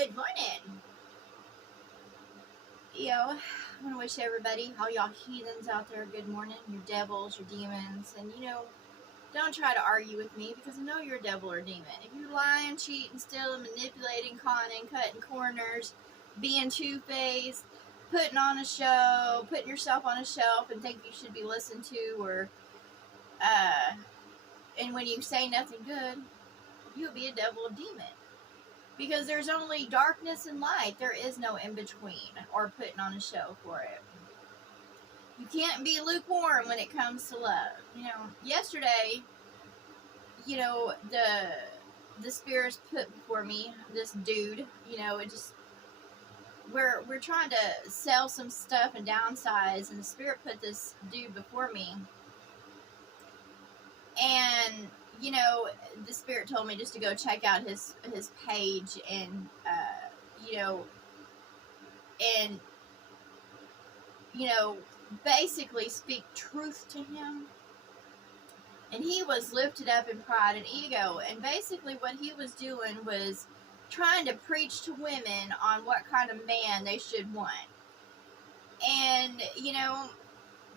Good morning. I want to wish everybody, all y'all heathens out there, good morning. Your devils, your demons, and don't try to argue with me because I know you're a devil or demon. If you're lying, cheating, stealing, manipulating, conning, cutting corners, being two-faced, putting on a show, putting yourself on a shelf and think you should be listened to, or and when you say nothing good, you'll be a devil or demon. Because there's only darkness and light. There is no in-between or putting on a show for it. You can't be lukewarm when it comes to love. Yesterday, the spirits put before me this dude. It just we're trying to sell some stuff and downsize, and the spirit put this dude before me. And the spirit told me just to go check out his page and basically speak truth to him. And he was lifted up in pride and ego, and basically what he was doing was trying to preach to women on what kind of man they should want. And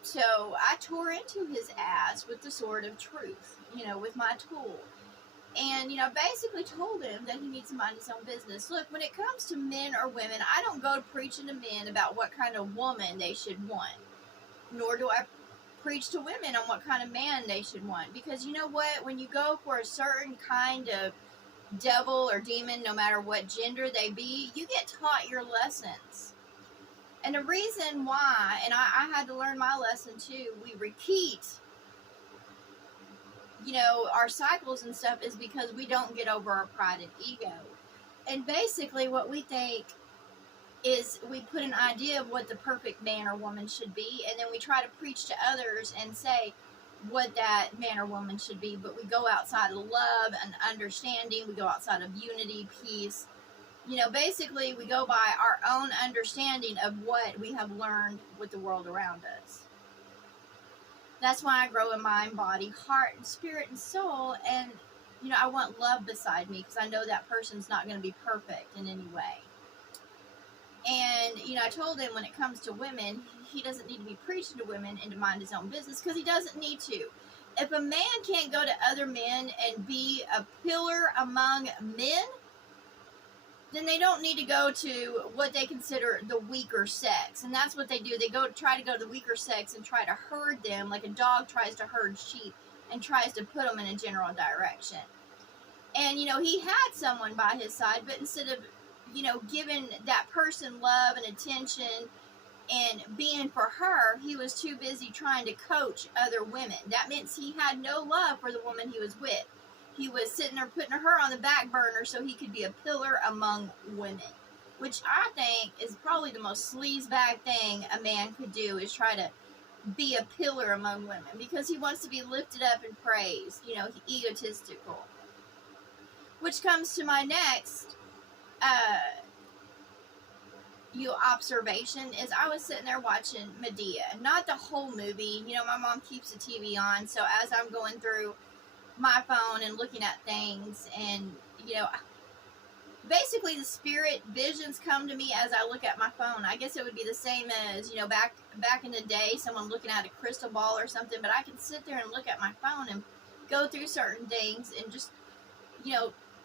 so I tore into his ass with the sword of truth, with my tool. And, basically told him that he needs to mind his own business. Look, when it comes to men or women, I don't go preaching to men about what kind of woman they should want. Nor do I preach to women on what kind of man they should want. Because you know what? When you go for a certain kind of devil or demon, no matter what gender they be, you get taught your lessons. And the reason why, and I had to learn my lesson too, we repeat, our cycles and stuff is because we don't get over our pride and ego. And basically what we think is we put an idea of what the perfect man or woman should be, and then we try to preach to others and say what that man or woman should be, but we go outside of love and understanding, we go outside of unity, peace. Basically we go by our own understanding of what we have learned with the world around us. That's why I grow in mind, body, heart, and spirit, and soul, and, I want love beside me because I know that person's not going to be perfect in any way. And, I told him when it comes to women, he doesn't need to be preaching to women and to mind his own business because he doesn't need to. If a man can't go to other men and be a pillar among men, then they don't need to go to what they consider the weaker sex. And that's what they do. They try to go to the weaker sex and try to herd them like a dog tries to herd sheep and tries to put them in a general direction. And, he had someone by his side, but instead of, giving that person love and attention and being for her, he was too busy trying to coach other women. That means he had no love for the woman he was with. He was sitting there putting her on the back burner so he could be a pillar among women, which I think is probably the most sleazebag thing a man could do, is try to be a pillar among women because he wants to be lifted up and praised, egotistical. Which comes to my next observation is I was sitting there watching Medea, not the whole movie. My mom keeps the TV on, so as I'm going through my phone and looking at things, and basically the spirit visions come to me as I look at my phone. I guess it would be the same as back in the day, someone looking at a crystal ball or something, but I can sit there and look at my phone and go through certain things, and just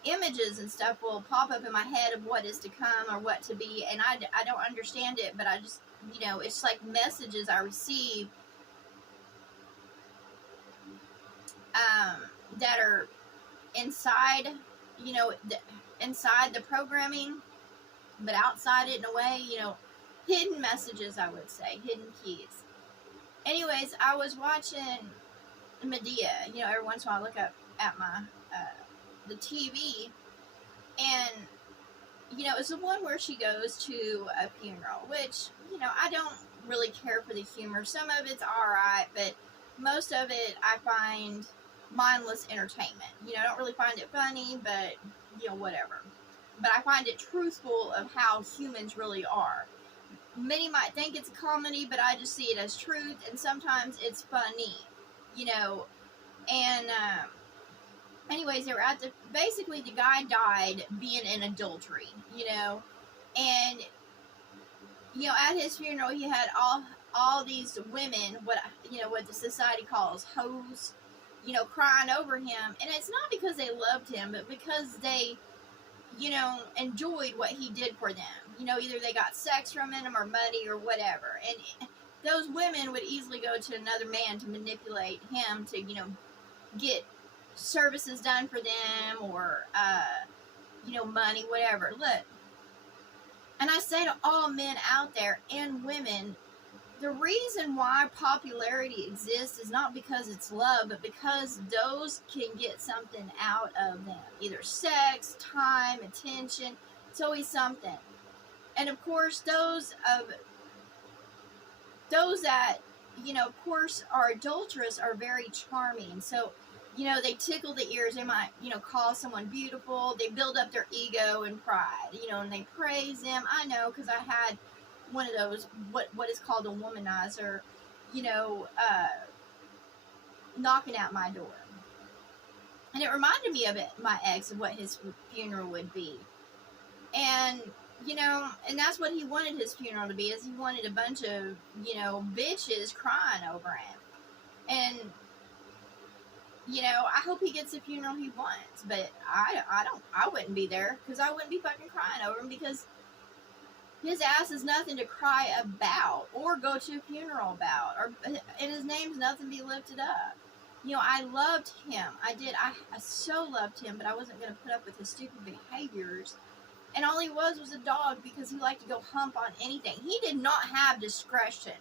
images and stuff will pop up in my head of what is to come or what to be, and I don't understand it, but I just it's like messages I receive that are inside, inside the programming, but outside it in a way, hidden messages, I would say, hidden keys. Anyways, I was watching Medea, every once in a while I look up at my, the TV, and, it's the one where she goes to a funeral, which, I don't really care for the humor. Some of it's alright, but most of it I find mindless entertainment. I don't really find it funny, but, whatever. But I find it truthful of how humans really are. Many might think it's a comedy, but I just see it as truth, and sometimes it's funny, and anyways, they were at the, basically the guy died being in adultery, you know, and you know, at his funeral he had all these women, what, you know, what the society calls hoes, you know, crying over him, and it's not because they loved him, but because they, you know, enjoyed what he did for them. You know, either they got sex from him or money or whatever, and those women would easily go to another man to manipulate him to, you know, get services done for them, or you know, money, whatever. Look, and I say to all men out there and women, the reason why popularity exists is not because it's love, but because those can get something out of them. Either sex, time, attention. It's always something. And of course, those that, you know, of course, are adulterous are very charming. So, you know, they tickle the ears. They might, you know, call someone beautiful. They build up their ego and pride, you know, and they praise them. I know, because I had one of those, what is called a womanizer, you know, knocking at my door. And it reminded me of it, my ex, of what his funeral would be. And, you know, and that's what he wanted his funeral to be, is he wanted a bunch of, you know, bitches crying over him. And, you know, I hope he gets the funeral he wants, but I wouldn't be there, because I wouldn't be fucking crying over him, because his ass is nothing to cry about or go to a funeral about, or, and his name's nothing to be lifted up. You know, I loved him. I did. I so loved him, but I wasn't going to put up with his stupid behaviors. And all he was a dog, because he liked to go hump on anything. He did not have discretion.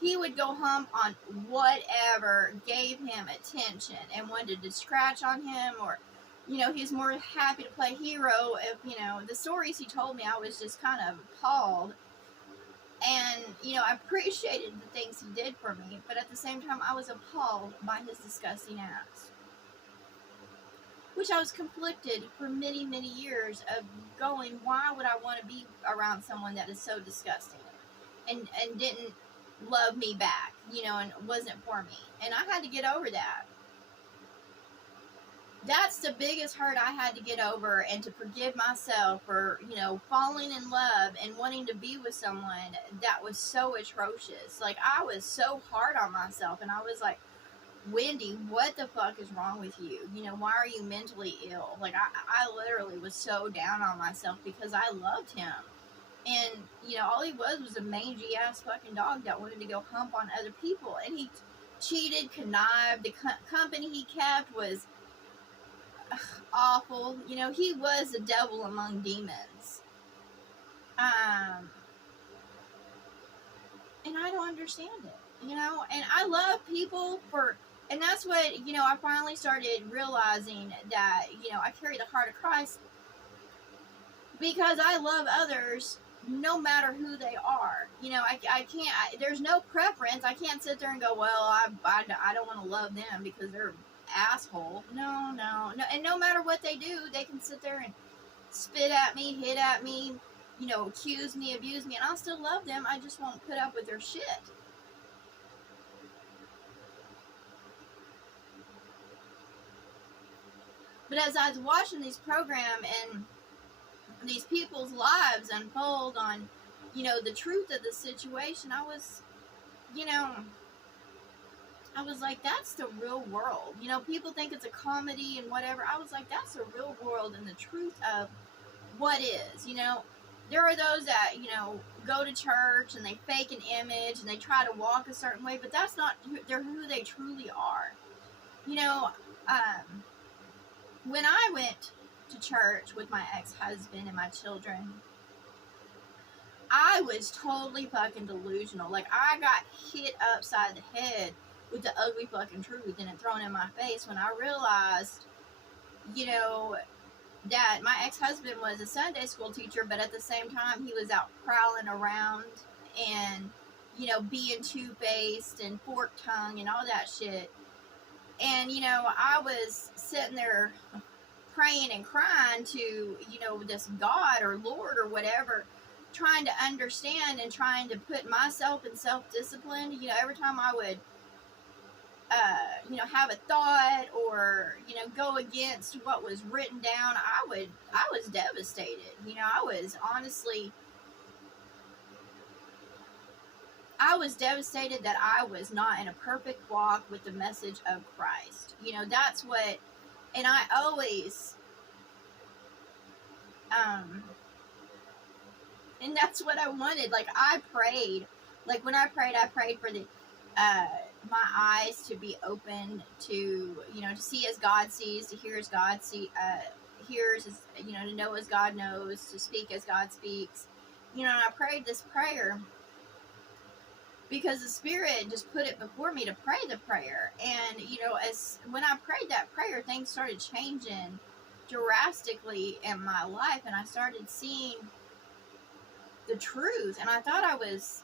He would go hump on whatever gave him attention and wanted to scratch on him, or, you know, he's more happy to play hero. If, you know, the stories he told me, I was just kind of appalled. And, you know, I appreciated the things he did for me, but at the same time, I was appalled by his disgusting acts. Which I was conflicted for many, many years of going, why would I want to be around someone that is so disgusting and didn't love me back, you know, and wasn't for me. And I had to get over that. That's the biggest hurt I had to get over, and to forgive myself for, you know, falling in love and wanting to be with someone that was so atrocious. Like, I was so hard on myself, and I was like, Wendy, what the fuck is wrong with you? You know, why are you mentally ill? Like, I literally was so down on myself because I loved him. And, you know, all he was a mangy ass fucking dog that wanted to go hump on other people. And he cheated, connived. The company he kept was awful. You know, he was a devil among demons. And I don't understand it, you know. And I love people for, and that's what, you know, I finally started realizing that, you know, I carry the heart of Christ because I love others no matter who they are. You know, I can't, there's no preference. I can't sit there and go, well, I don't want to love them because they're an asshole. No. And no matter what they do, they can sit there and spit at me, hit at me, you know, accuse me, abuse me, and I'll still love them. I just won't put up with their shit. But as I was watching this program and these people's lives unfold on, you know, the truth of the situation, I was, you know, I was like, that's the real world. You know, people think it's a comedy and whatever. I was like, that's the real world and the truth of what is, you know. There are those that, you know, go to church and they fake an image and they try to walk a certain way, but that's not who they truly are. You know, when I went to church with my ex-husband and my children, I was totally fucking delusional. Like, I got hit upside the head with the ugly fucking truth and it thrown in my face when I realized, you know, that my ex-husband was a Sunday school teacher, but at the same time he was out prowling around and, you know, being two-faced and fork-tongued and all that shit. And, you know, I was sitting there praying and crying to, you know, this God or Lord or whatever, trying to understand and trying to put myself in self-discipline. You know, every time I would have a thought or, go against what was written down, I was devastated. I was devastated that I was not in a perfect walk with the message of Christ. That's what, and I always, and that's what I wanted. Like, I prayed, like, when I prayed for the, my eyes to be open to, to see as God sees, to hear as God hears, as, to know as God knows, to speak as God speaks. And I prayed this prayer because the Spirit just put it before me to pray the prayer. And, as when I prayed that prayer, things started changing drastically in my life, and I started seeing the truth. And I thought I was,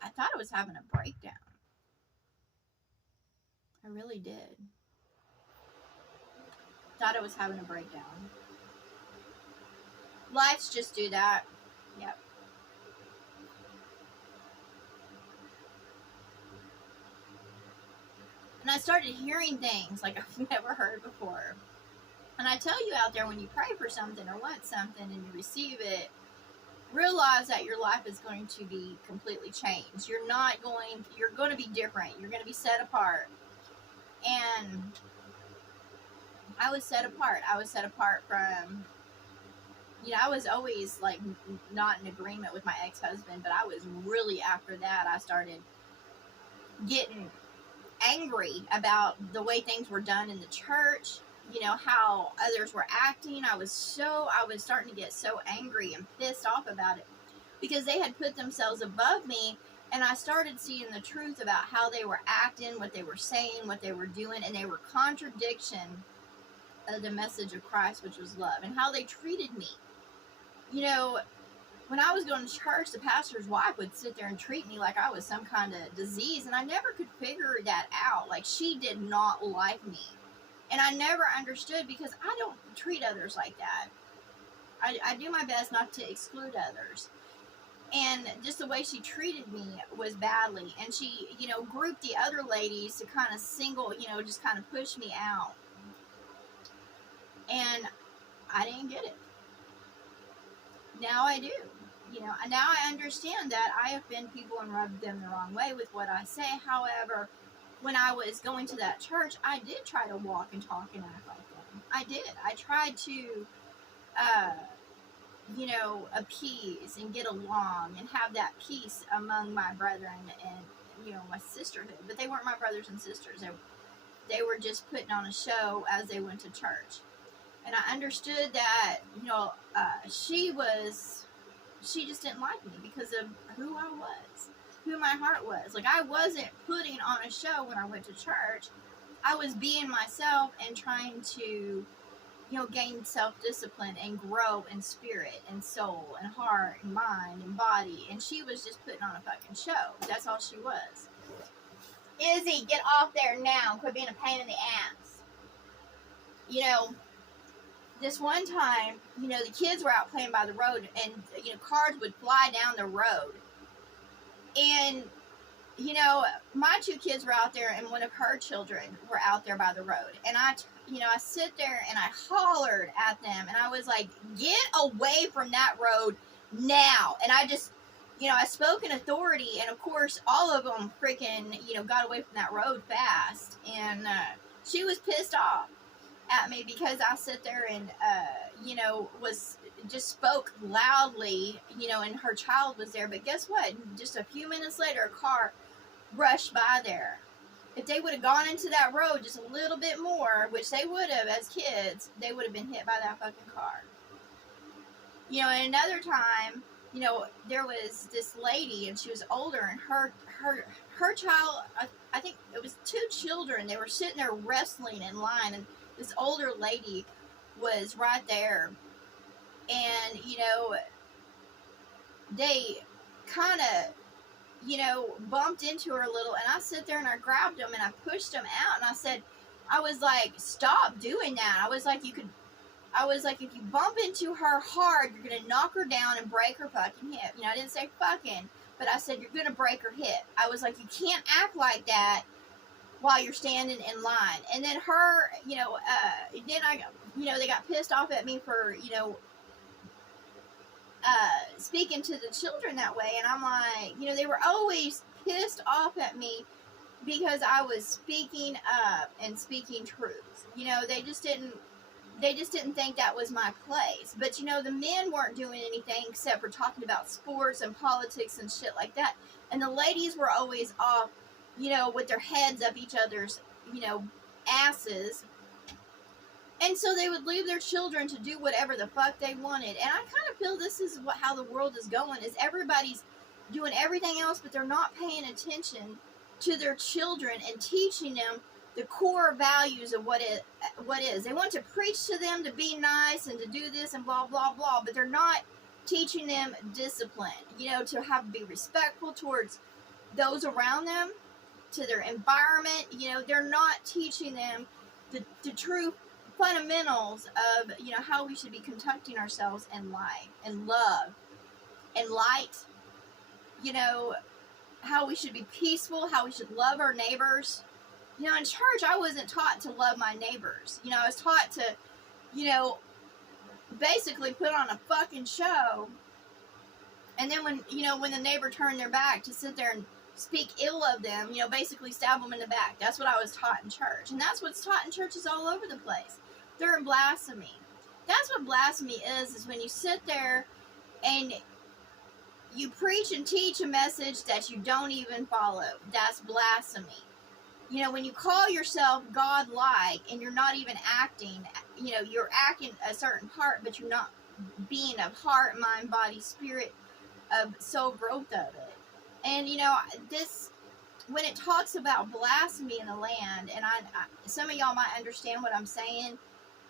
I thought I was having a breakdown. I really did. Thought I was having a breakdown. Lights just do that. Yep. And I started hearing things like I've never heard before. And I tell you out there, when you pray for something or want something and you receive it, realize that your life is going to be completely changed. You're going to be different. You're going to be set apart. And I was set apart. I was set apart from, I was always like not in agreement with my ex-husband, but I was really, after that, I started getting angry about the way things were done in the church, how others were acting. I was starting to get so angry and pissed off about it because they had put themselves above me, and I started seeing the truth about how they were acting, what they were saying, what they were doing, and they were contradiction of the message of Christ, which was love, and how they treated me. When I was going to church, the pastor's wife would sit there and treat me like I was some kind of disease, and I never could figure that out. Like, she did not like me. And I never understood, because I don't treat others like that. I do my best not to exclude others. And just the way she treated me was badly. And she, grouped the other ladies to kind of just kind of push me out. And I didn't get it. Now I do. Now I understand that I offend people and rub them the wrong way with what I say. However, when I was going to that church, I did try to walk and talk and act like them. I did. I tried to, appease and get along and have that peace among my brethren and, my sisterhood. But they weren't my brothers and sisters. They were just putting on a show as they went to church. And I understood that, she just didn't like me because of who I was, who my heart was. Like, I wasn't putting on a show when I went to church. I was being myself and trying to, gain self-discipline and grow in spirit and soul and heart and mind and body. And she was just putting on a fucking show. That's all she was. Izzy, get off there now. Quit being a pain in the ass. This one time, the kids were out playing by the road, and, cars would fly down the road. And, my two kids were out there, and one of her children were out there by the road. And I sit there and I hollered at them, and I was like, get away from that road now. And I just, I spoke in authority, and of course, all of them freaking, got away from that road fast. And she was pissed off at me because I sit there and, was just spoke loudly, and her child was there. But guess what? Just a few minutes later, a car rushed by there. If they would have gone into that road just a little bit more, which they would have as kids, they would have been hit by that fucking car. And another time, there was this lady, and she was older, and her child, I think it was two children, they were sitting there wrestling in line, and this older lady was right there, and, they kind of, bumped into her a little, and I sit there and I grabbed them and I pushed them out, and I was like, stop doing that. I was like, if you bump into her hard, you're going to knock her down and break her fucking hip. I didn't say fucking, but I said, you're going to break her hip. I was like, you can't act like that while you're standing in line. And then her, then they got pissed off at me for, speaking to the children that way. And I'm like, they were always pissed off at me because I was speaking up and speaking truth. They just didn't think that was my place. But the men weren't doing anything except for talking about sports and politics and shit like that. And the ladies were always off, with their heads up each other's, asses. And so they would leave their children to do whatever the fuck they wanted. And I kind of feel this is how the world is going, is everybody's doing everything else, but they're not paying attention to their children and teaching them the core values of what is. They want to preach to them to be nice and to do this and blah, blah, blah, but they're not teaching them discipline, to be respectful towards those around them, to their environment. They're not teaching them the true fundamentals of, how we should be conducting ourselves in life and love and light, how we should be peaceful, how we should love our neighbors. In church, I wasn't taught to love my neighbors. I was taught to, basically put on a fucking show. And then when the neighbor turned their back, to sit there and speak ill of them, basically stab them in the back. That's what I was taught in church. And that's what's taught in churches all over the place. They're in blasphemy. That's what blasphemy is when you sit there and you preach and teach a message that you don't even follow. That's blasphemy. When you call yourself God-like and you're not even acting, you're acting a certain part, but you're not being of heart, mind, body, spirit, of soul growth of it. And, this, when it talks about blasphemy in the land, and some of y'all might understand what I'm saying,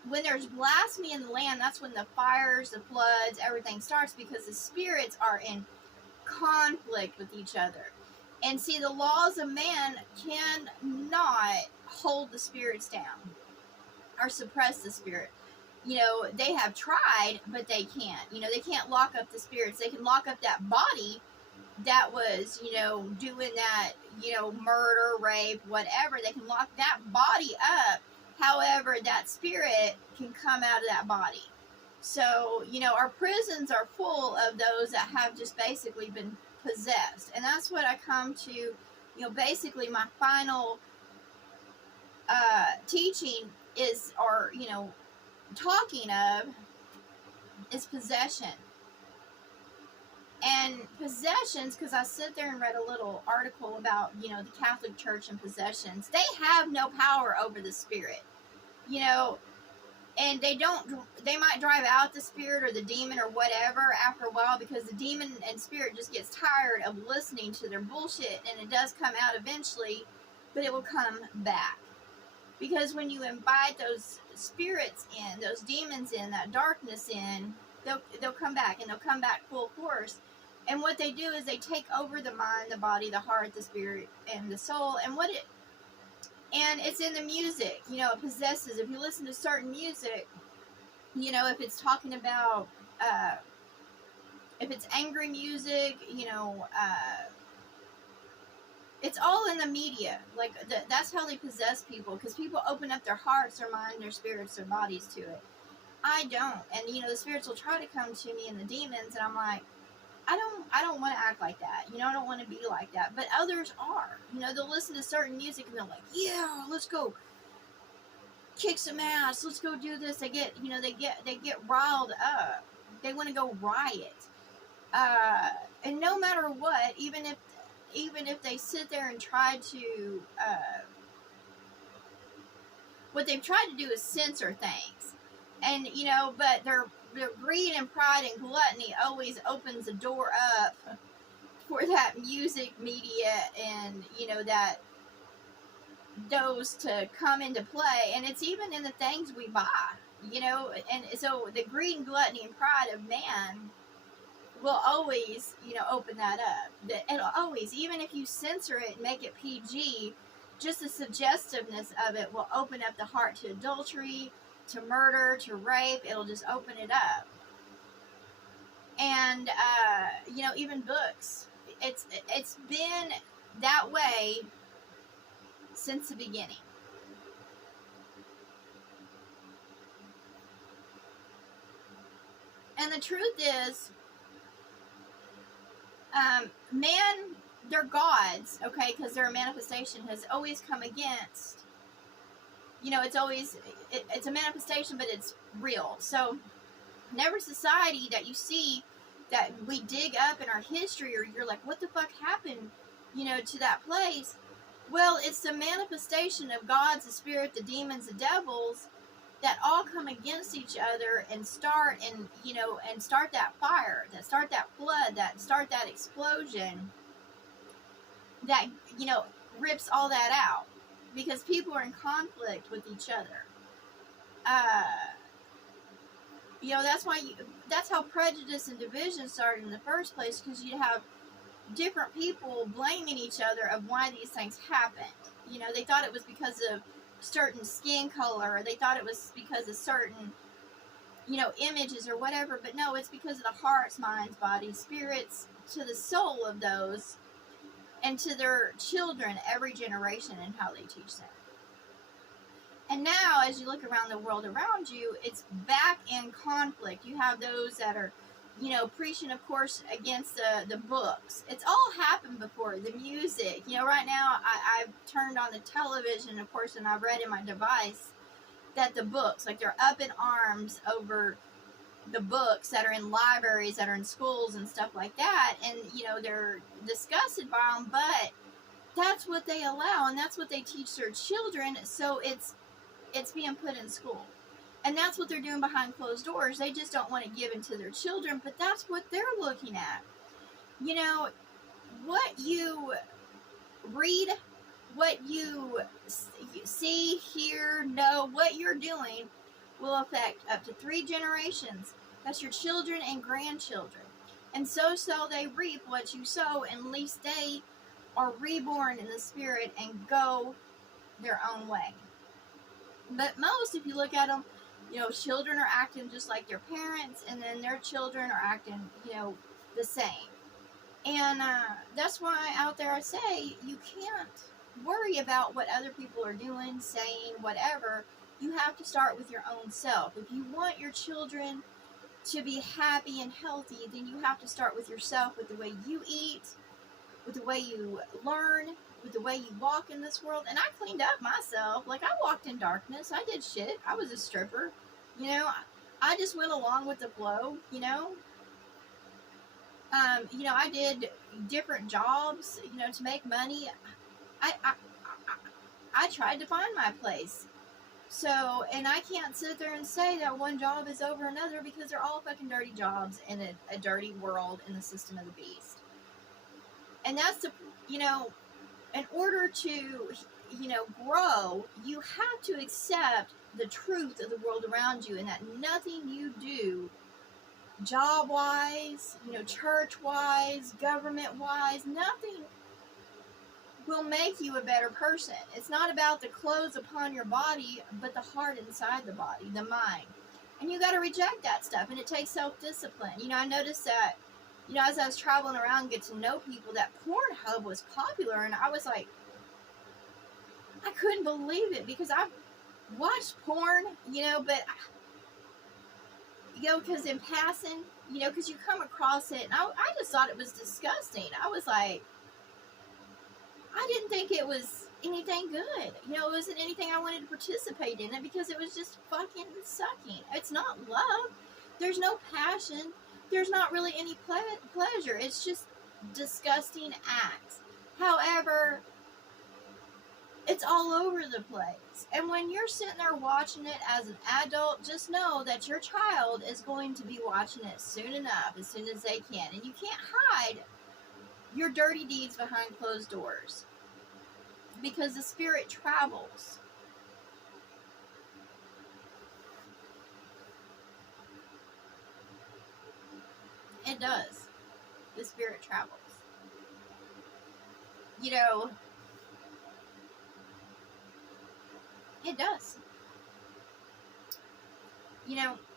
when there's blasphemy in the land, that's when the fires, the floods, everything starts, because the spirits are in conflict with each other. And see, the laws of man cannot hold the spirits down or suppress the spirit. They have tried, but they can't. They can't lock up the spirits. They can lock up that body that was, doing that, murder, rape, whatever. They can lock that body up. However, that spirit can come out of that body. So, our prisons are full of those that have just basically been possessed. And that's what I come to, basically my final teaching is, or, talking of, is possession. And possessions, because I sit there and read a little article about, the Catholic Church and possessions. They have no power over the spirit, and they might drive out the spirit or the demon or whatever after a while, because the demon and spirit just gets tired of listening to their bullshit, and it does come out eventually, but it will come back. Because when you invite those spirits in, those demons in, that darkness in, they'll come back, and they'll come back full force. And what they do is they take over the mind, the body, the heart, the spirit, and the soul. And it's in the music, it possesses. If you listen to certain music, if it's talking about, if it's angry music, it's all in the media. Like, that's how they possess people, because people open up their hearts, their mind, their spirits, their bodies to it. I don't. And, the spirits will try to come to me, and the demons, and I'm like, I don't want to act like that. I don't want to be like that. But others are. They'll listen to certain music and they're like, yeah, let's go kick some ass. Let's go do this. They get riled up. They want to go riot. And no matter what, even if they sit there and try to, what they've tried to do is censor things. And, but their greed and pride and gluttony always opens the door up for that music media and, that those to come into play. And it's even in the things we buy, and so the greed and gluttony and pride of man will always, open that up. It'll always, even if you censor it and make it PG, just the suggestiveness of it will open up the heart to adultery, to murder, to rape. It'll just open it up. And, even books. It's been that way since the beginning. And the truth is, man, their gods, okay, because their manifestation has always come against, it's always, it's a manifestation, but it's real. So, in every society that you see that we dig up in our history, or you're like, what the fuck happened, to that place? Well, it's the manifestation of gods, the spirit, the demons, the devils, that all come against each other and start that fire, that start that flood, that start that explosion, that rips all that out, because people are in conflict with each other. That's how prejudice and division started in the first place, because you have different people blaming each other of why these things happened. They thought it was because of certain skin color, or they thought it was because of certain images or whatever, but no, it's because of the hearts, minds, bodies, spirits, to the soul of those, and to their children, every generation, and how they teach them. And now, as you look around the world around you, it's back in conflict. You have those that are preaching, of course, against the books. It's all happened before. The music, right now I've turned on the television, of course, and I've read in my device that the books, like, they're up in arms over the books that are in libraries, that are in schools and stuff like that, and they're disgusted by them, but that's what they allow, and that's what they teach their children, so it's being put in school. And that's what they're doing behind closed doors. They just don't want to give it to their children, but that's what they're looking at. What you read, what you see, hear, know, what you're doing will affect up to 3 generations. That's your children and grandchildren. And so shall they reap what you sow, unless they are reborn in the spirit and go their own way. But most, if you look at them, children are acting just like their parents, and then their children are acting, the same. And that's why out there I say, you can't worry about what other people are doing, saying, whatever. You have to start with your own self. If you want your children to be happy and healthy, then you have to start with yourself, with the way you eat, with the way you learn, with the way you walk in this world. And I cleaned up myself. Like, I walked in darkness. I did shit. I was a stripper. I just went along with the flow, I did different jobs, to make money. I tried to find my place. So, and I can't sit there and say that one job is over another, because they're all fucking dirty jobs in a dirty world in the system of the beast. And that's in order to, grow, you have to accept the truth of the world around you, and that nothing you do, job-wise, church-wise, government-wise, nothing will make you a better person. It's not about the clothes upon your body, but the heart inside the body, the mind. And you got to reject that stuff, and it takes self-discipline. I noticed that, as I was traveling around and get to know people, that Pornhub was popular, and I was like, I couldn't believe it, because I've watched porn, but, because in passing, because you come across it, and I just thought it was disgusting. I was like, I didn't think it was anything good. It wasn't anything I wanted to participate in it, because it was just fucking sucking. It's not love. There's no passion. There's not really any pleasure. It's just disgusting acts. However, it's all over the place. And when you're sitting there watching it as an adult, just know that your child is going to be watching it soon enough, as soon as they can. And you can't hide your dirty deeds behind closed doors, because the spirit travels. It does. The spirit travels. It does.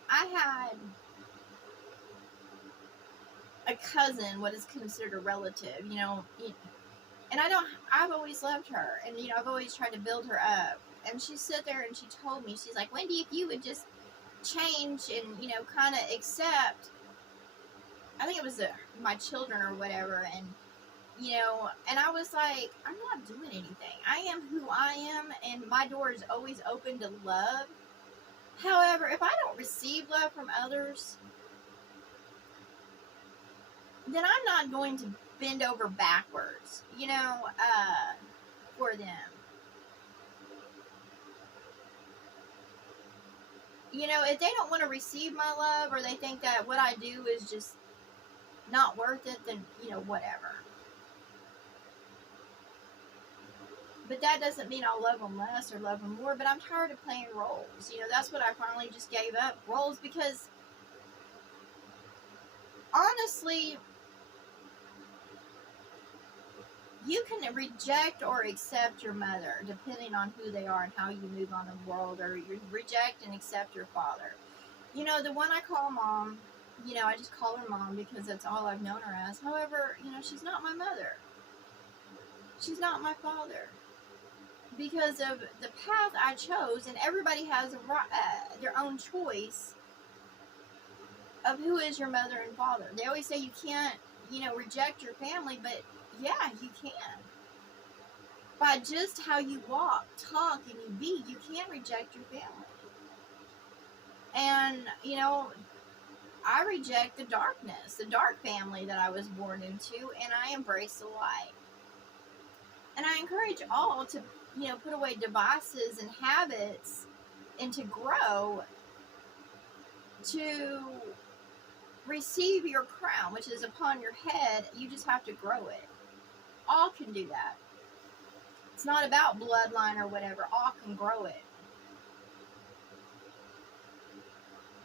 I had a cousin, what is considered a relative, and I've always loved her, and I've always tried to build her up. And she sat there and she told me, she's like, Wendy, if you would just change and kind of accept, I think it was my children or whatever, and I was like, I'm not doing anything. I am who I am, and my door is always open to love. However, if I don't receive love from others, then I'm not going to bend over backwards, for them. If they don't want to receive my love, or they think that what I do is just not worth it, then, whatever. But that doesn't mean I'll love them less or love them more, but I'm tired of playing roles. That's what I finally just gave up, roles, because honestly, you can reject or accept your mother depending on who they are and how you move on the world, or you reject and accept your father. The one I call mom, I just call her mom because that's all I've known her as. However, she's not my mother. She's not my father. Because of the path I chose, and everybody has their own choice of who is your mother and father. They always say you can't, reject your family, but yeah, you can. By just how you walk, talk, and you be, you can reject your family. And, I reject the darkness, the dark family that I was born into, and I embrace the light. And I encourage all to, put away devices and habits, and to grow, to receive your crown, which is upon your head. You just have to grow it. All can do that. It's not about bloodline or whatever. All can grow it.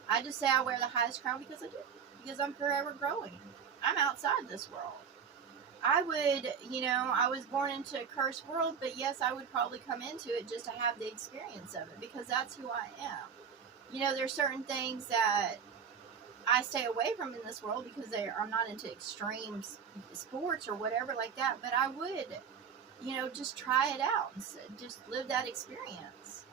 I just say I wear the highest crown because I do. Because I'm forever growing. I'm outside this world. I would, I was born into a cursed world, but yes, I would probably come into it just to have the experience of it, because that's who I am. There's certain things that I stay away from in this world because I'm not into extreme sports or whatever like that, but I would, just try it out and just live that experience.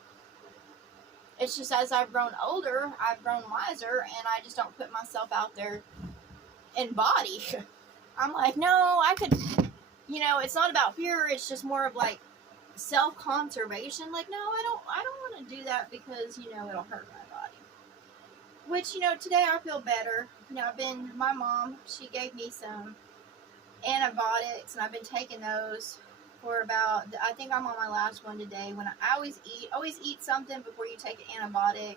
It's just as I've grown older, I've grown wiser, and I just don't put myself out there in body. I'm like, no, I could, it's not about fear. It's just more of like self-conservation. Like, no, I don't want to do that because, it'll hurt my body. Which, today I feel better. My mom, she gave me some antibiotics, and I've been taking those for about, I think I'm on my last one today. When I always eat something before you take an antibiotic.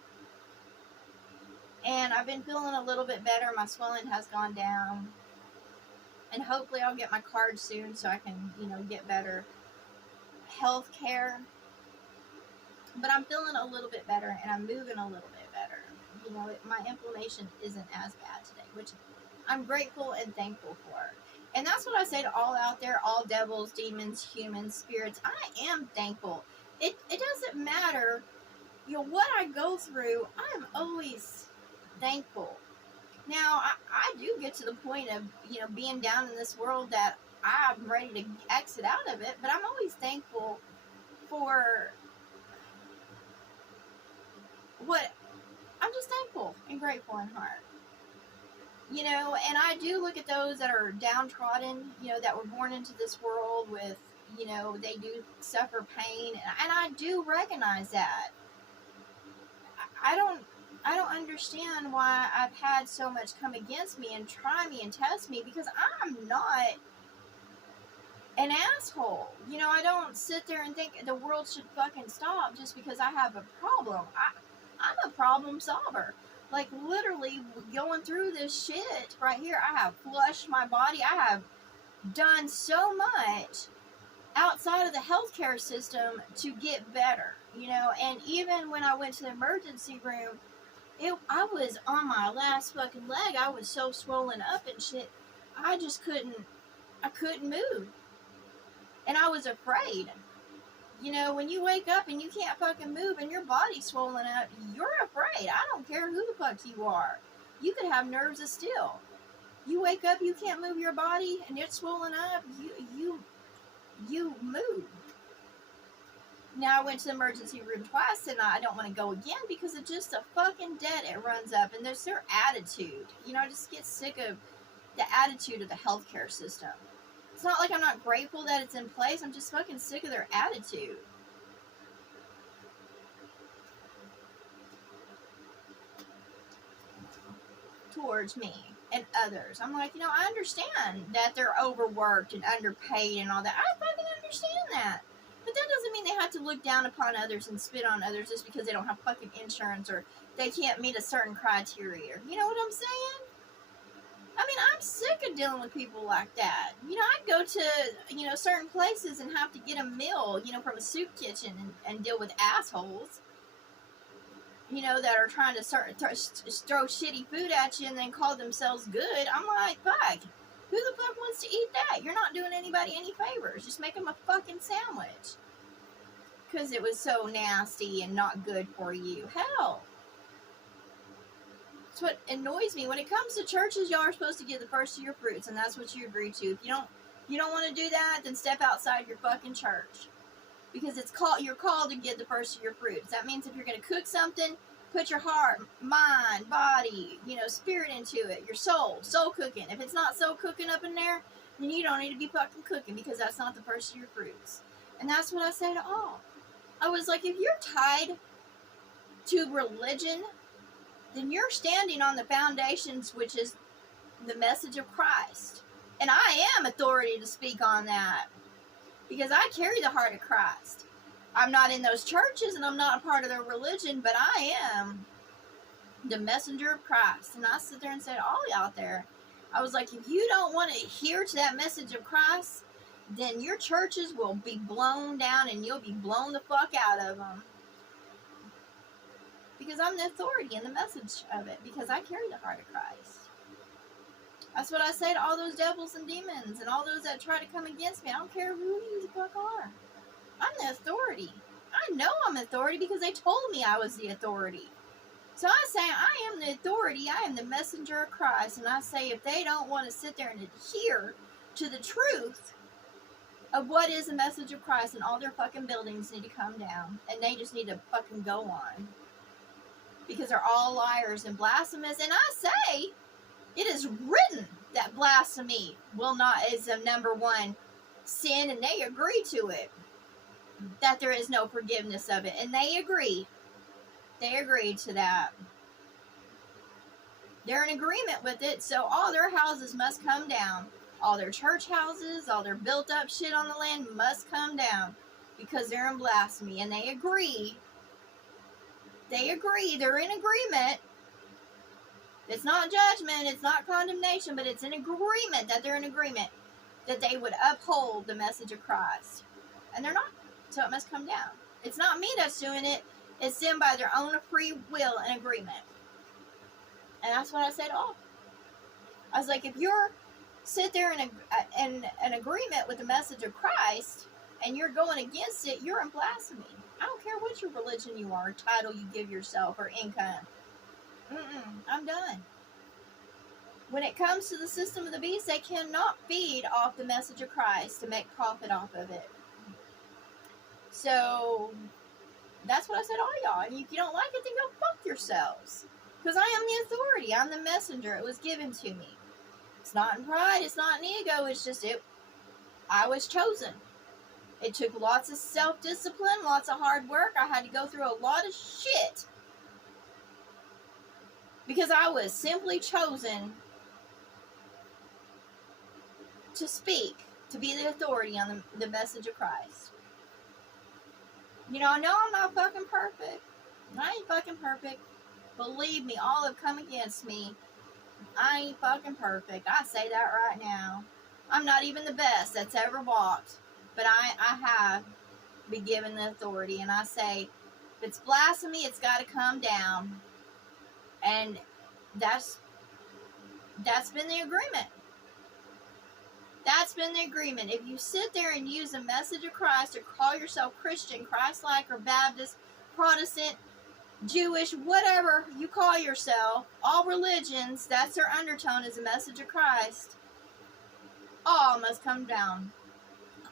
And I've been feeling a little bit better. My swelling has gone down. And hopefully I'll get my card soon so I can, get better health care. But I'm feeling a little bit better, and I'm moving a little bit better. My inflammation isn't as bad today, which I'm grateful and thankful for. And that's what I say to all out there, all devils, demons, humans, spirits. I am thankful. It doesn't matter, what I go through, I'm always thankful. Now, I do get to the point of, being down in this world that I'm ready to exit out of it, but I'm always thankful for what, I'm just thankful and grateful in heart. And I do look at those that are downtrodden, that were born into this world with, they do suffer pain, and I do recognize that. I don't understand why I've had so much come against me and try me and test me, because I'm not an asshole. I don't sit there and think the world should fucking stop just because I have a problem. I'm a problem solver. Like, literally going through this shit right here, I have flushed my body. I have done so much outside of the healthcare system to get better, and even when I went to the emergency room, I was on my last fucking leg. I was so swollen up and shit. I couldn't move. And I was afraid. When you wake up and you can't fucking move and your body's swollen up, you're afraid. I don't care who the fuck you are. You could have nerves of steel. You wake up, you can't move your body, and it's swollen up. You move. Now I went to the emergency room twice, and I don't want to go again because it's just a fucking debt it runs up, and there's their attitude. You know, I just get sick of the attitude of the healthcare system. It's not like I'm not grateful that it's in place. I'm just fucking sick of their attitude. Towards me and others. I'm like, I understand that they're overworked and underpaid and all that. I fucking understand that. But that doesn't mean they have to look down upon others and spit on others just because they don't have fucking insurance or they can't meet a certain criteria. You know what I'm saying? I mean, I'm sick of dealing with people like that. I'd go to, certain places and have to get a meal, from a soup kitchen and deal with assholes, that are trying to throw shitty food at you and then call themselves good. I'm like, fuck, who the fuck wants to eat that? You're not doing anybody any favors. Just make them a fucking sandwich. Because it was so nasty and not good for you. Hell. That's what annoys me. When it comes to churches, y'all are supposed to give the first of your fruits, and that's what you agree to. If you don't want to do that, then step outside your fucking church. Because you're called to give the first of your fruits. That means if you're going to cook something, put your heart, mind, body, spirit into it. Your soul cooking. If it's not soul cooking up in there, then you don't need to be fucking cooking because that's not the first of your fruits. And that's what I say to all. I was like, if you're tied to religion, then you're standing on the foundations, which is the message of Christ. And I am authority to speak on that. Because I carry the heart of Christ. I'm not in those churches and I'm not a part of their religion, but I am the messenger of Christ. And I sit there and said, all y'all there, I was like, if you don't want to adhere to that message of Christ, then your churches will be blown down and you'll be blown the fuck out of them. Because I'm the authority in the message of it. Because I carry the heart of Christ. That's what I say to all those devils and demons and all those that try to come against me. I don't care who you the fuck are. I'm the authority. I know I'm authority because they told me I was the authority. So I say I am the authority. I am the messenger of Christ. And I say if they don't want to sit there and adhere to the truth of what is the message of Christ, and all their fucking buildings need to come down. And they just need to fucking go on. Because they're all liars and blasphemous. And I say, it is written that blasphemy is the number one sin, and they agree to it. That there is no forgiveness of it. And they agree. They agreed to that. They're in agreement with it, so all their houses must come down. All their church houses, all their built up shit on the land must come down. Because they're in blasphemy. And they agree. They agree. They're in agreement. It's not judgment, it's not condemnation, but it's an agreement that they're in agreement that they would uphold the message of Christ. And they're not, so it must come down. It's not me that's doing it, it's them by their own free will and agreement. And that's what I said to all. I was like, if you're sit there in an agreement with the message of Christ and you're going against it, you're in blasphemy. I don't care what your religion you are, title you give yourself, or income. I'm done. When it comes to the system of the beast, they cannot feed off the message of Christ to make profit off of it. So, that's what I said to all y'all. And if you don't like it, then go fuck yourselves. Because I am the authority. I'm the messenger. It was given to me. It's not in pride. It's not in ego. It's just I was chosen. It took lots of self-discipline, lots of hard work. I had to go through a lot of shit. Because I was simply chosen to speak, to be the authority on the message of Christ. I know I'm not fucking perfect. I ain't fucking perfect. Believe me, all have come against me. I ain't fucking perfect. I say that right now. I'm not even the best that's ever walked. But I have been given the authority. And I say, if it's blasphemy, it's got to come down. And that's been the agreement. That's been the agreement. If you sit there and use the message of Christ or call yourself Christian, Christ-like, or Baptist, Protestant, Jewish, whatever you call yourself, all religions, that's their undertone, is a message of Christ. All must come down.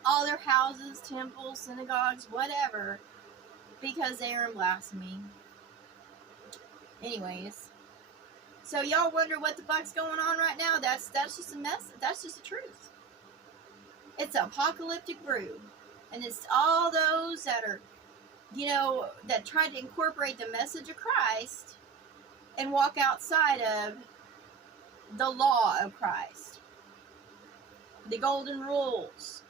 All their houses, temples, synagogues, whatever, because they are in blasphemy. Anyways, so y'all wonder what the fuck's going on right now? That's just a mess. That's just the truth. It's an apocalyptic brew, and it's all those that are, that try to incorporate the message of Christ and walk outside of the law of Christ, the golden rules.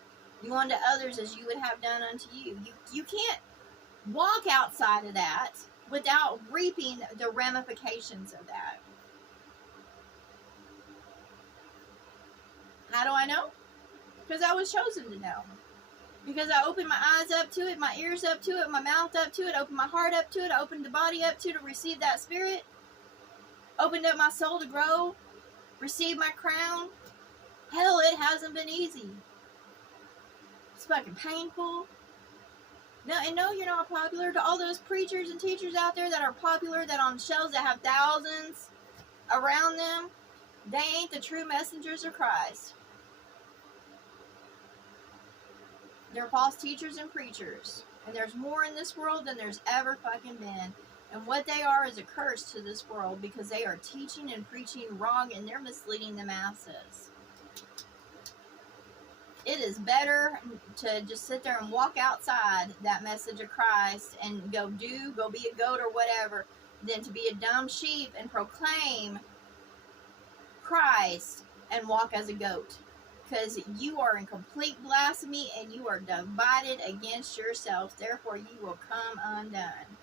Do unto others as you would have done unto you. You can't walk outside of that without reaping the ramifications of that. How do I know? Because I was chosen to know. Because I opened my eyes up to it, my ears up to it, my mouth up to it, opened my heart up to it, I opened the body up to receive that spirit, opened up my soul to grow, receive my crown. Hell, it hasn't been easy. It's fucking painful. No, and no, you're not popular. To all those preachers and teachers out there that are popular, that on shelves that have thousands around them, they ain't the true messengers of Christ. They're false teachers and preachers. And there's more in this world than there's ever fucking been. And what they are is a curse to this world, because they are teaching and preaching wrong, and they're misleading the masses. It is better to just sit there and walk outside that message of Christ and go be a goat or whatever, than to be a dumb sheep and proclaim Christ and walk as a goat. Because you are in complete blasphemy and you are divided against yourself. Therefore, you will come undone.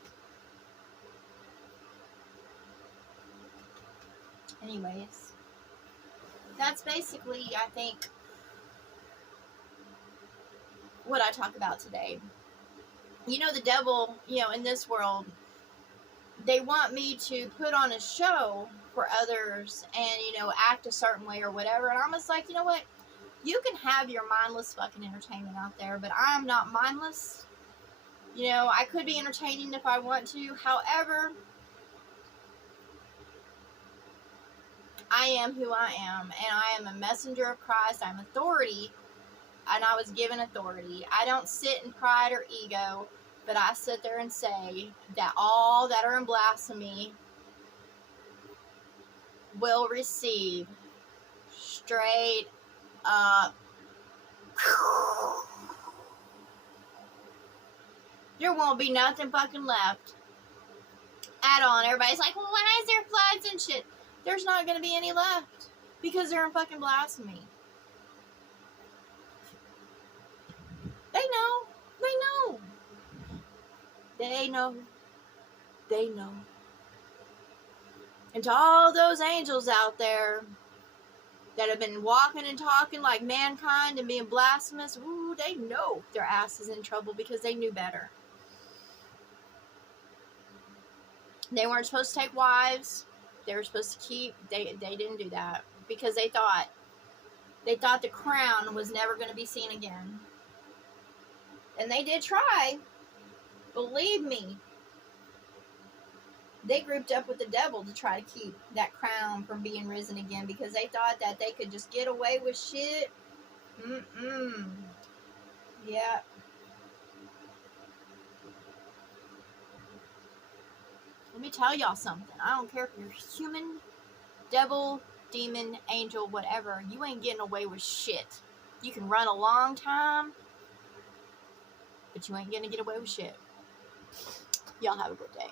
Anyways, that's basically, I think, what I talk about today. The devil, in this world, they want me to put on a show for others and, act a certain way or whatever. And I'm just like, you know what? You can have your mindless fucking entertainment out there, but I am not mindless. I could be entertaining if I want to. However, I am who I am, and I am a messenger of Christ. I'm authority, and I was given authority. I don't sit in pride or ego, but I sit there and say that all that are in blasphemy will receive straight up. There won't be nothing fucking left at all. And everybody's like, well, why is there floods and shit? There's not going to be any left because they're in fucking blasphemy. They know. They know. They know. They know. And to all those angels out there that have been walking and talking like mankind and being blasphemous, ooh, they know their ass is in trouble because they knew better. They weren't supposed to take wives. They were supposed to keep. They didn't do that because they thought the crown was never going to be seen again. And they did try. Believe me. They grouped up with the devil to try to keep that crown from being risen again because they thought that they could just get away with shit. Yeah. Let me tell y'all something. I don't care if you're human, devil, demon, angel, whatever. You ain't getting away with shit. You can run a long time, but you ain't gonna get away with shit. Y'all have a good day.